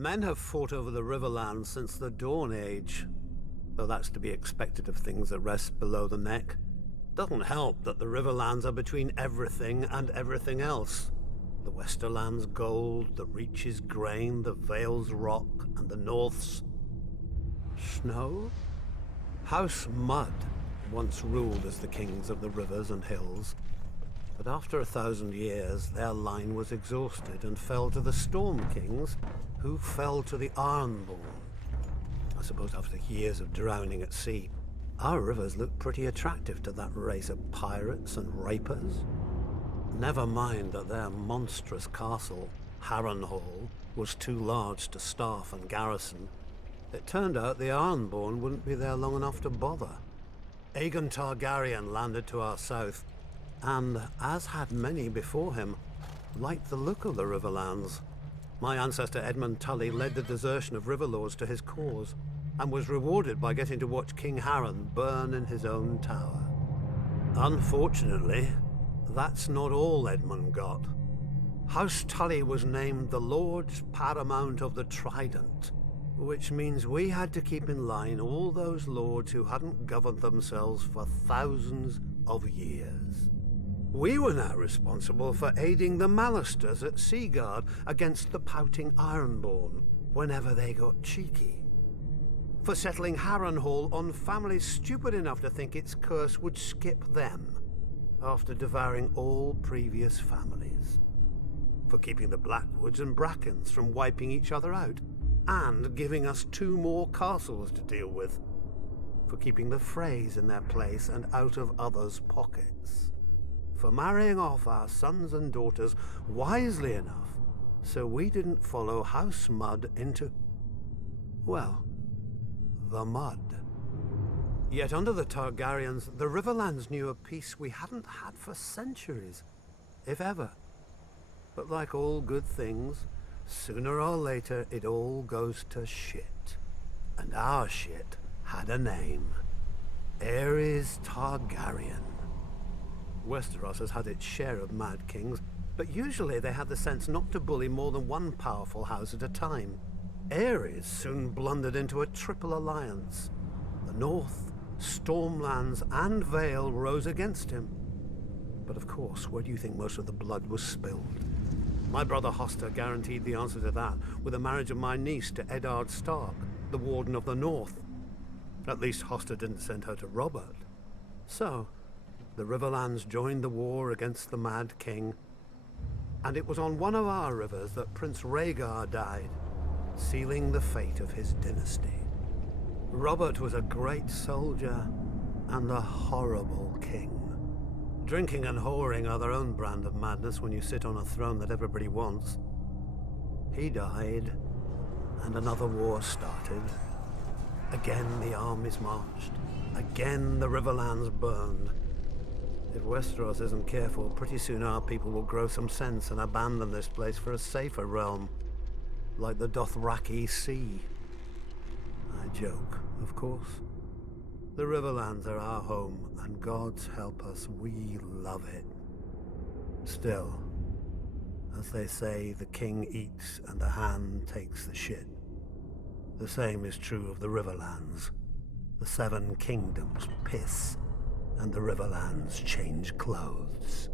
Men have fought over the Riverlands since the Dawn Age, though that's to be expected of things that rest below the neck. Doesn't help that the Riverlands are between everything and everything else. The Westerland's gold, the Reach's grain, the Vale's rock, and the North's snow? House Mud once ruled as the kings of the rivers and hills, but after 1,000 years their line was exhausted and fell to the Storm Kings, who fell to the Ironborn. I suppose after years of drowning at sea, our rivers look pretty attractive to that race of pirates and rapers. Never mind that their monstrous castle, Harrenhal, was too large to staff and garrison. It turned out the Ironborn wouldn't be there long enough to bother. Aegon Targaryen landed to our south, and, as had many before him, liked the look of the Riverlands. My ancestor Edmund Tully led the desertion of Riverlords to his cause, and was rewarded by getting to watch King Harren burn in his own tower. Unfortunately, that's not all Edmund got. House Tully was named the Lords Paramount of the Trident, which means we had to keep in line all those lords who hadn't governed themselves for thousands of years. We were now responsible for aiding the Malisters at Seaguard against the pouting Ironborn whenever they got cheeky. For settling Harrenhal on families stupid enough to think its curse would skip them after devouring all previous families. For keeping the Blackwoods and Brackens from wiping each other out and giving us 2 more castles to deal with. For keeping the Freys in their place and out of others' pockets. For marrying off our sons and daughters wisely enough so we didn't follow House Mud into, well, the mud. Yet under the Targaryens, the Riverlands knew a peace we hadn't had for centuries, if ever. But like all good things, sooner or later it all goes to shit. And our shit had a name. Aerys Targaryen. Westeros has had its share of Mad Kings, but usually they had the sense not to bully more than one powerful house at a time. Aerys soon blundered into a triple alliance. The North, Stormlands, and Vale rose against him. But of course, where do you think most of the blood was spilled? My brother Hoster guaranteed the answer to that with the marriage of my niece to Eddard Stark, the Warden of the North. At least Hoster didn't send her to Robert. So, the Riverlands joined the war against the Mad King, and it was on one of our rivers that Prince Rhaegar died, sealing the fate of his dynasty. Robert was a great soldier and a horrible king. Drinking and whoring are their own brand of madness when you sit on a throne that everybody wants. He died, and another war started. Again the armies marched. Again the Riverlands burned. If Westeros isn't careful, pretty soon our people will grow some sense and abandon this place for a safer realm, like the Dothraki Sea. I joke, of course. The Riverlands are our home, and God's help us, we love it. Still, as they say, the king eats and the hand takes the shit. The same is true of the Riverlands. The 7 kingdoms piss, and the Riverlands change clothes.